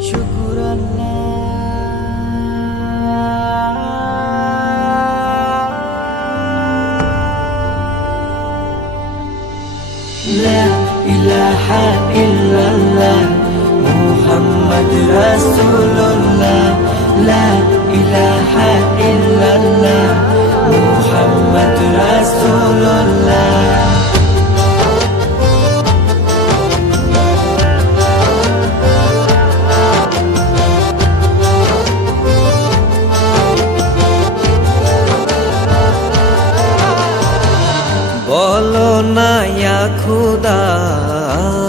শুকুর লা ইলাহা ইল্লাল্লাহ মুহাম্মদ রাসূলুল্লাহ লা ইলাহা ইল্লাল্লাহ মুহাম্মদ রাসূলুল্লাহ বলো না ইয়া খুদা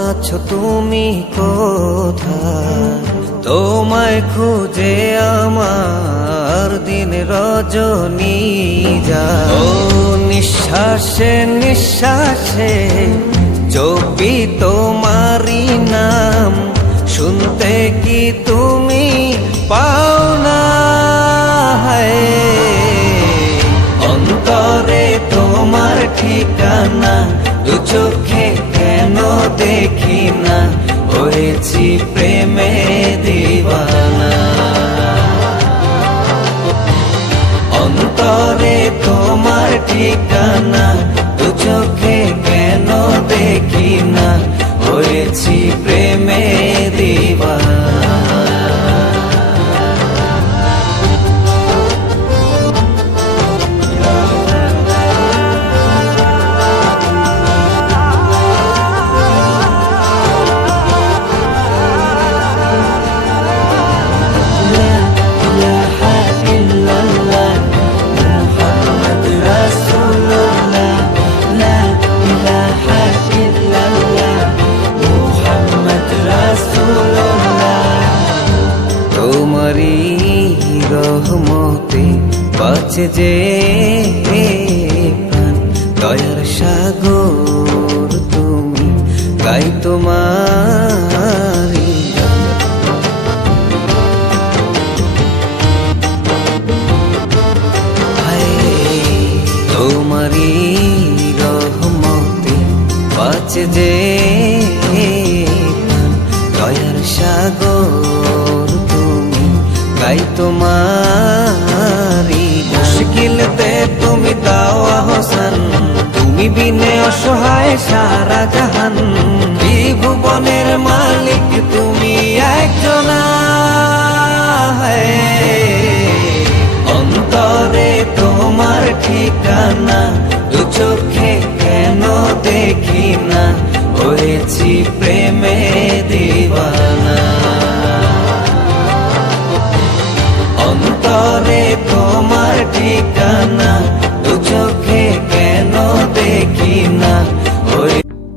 আছো তুমি কোথায় তোমায় খুঁজে আমার দিন রজনী যায় ও নিঃশ্বাসে নিঃশ্বাসে জপি তোমারি নাম শুনতে কি তুমি পাও না অন্তরে তোমার ঠিকানা দু চোখে কেন দেখি না হয়েছি প্রেমে দিওয়ানা অন্তরে তোমার ঠিকানা দু চোখে কেন দেখি না হয়েছি প্রেমে দিওয়ানা তোমারি রহমতে বাঁচে যে প্রাণ দয়ার সাগর তুমি গাই তোমারি তোমারি রহমতে বাঁচে যে প্রাণ দয়ার সাগর গাই তোমারি মুশকিলতে তুমি দাও আহসান তুমি বিনে অসহায় সারা জাহান ত্রিভুবনের মালিক তুমি একজনা অন্তরে তোমার ঠিকানা দু চোখে কেন দেখি না হয়েছি প্রেমে দিওয়ানা অন্তরে তোমার ঠিকানা দু চোখে কেন দেখি না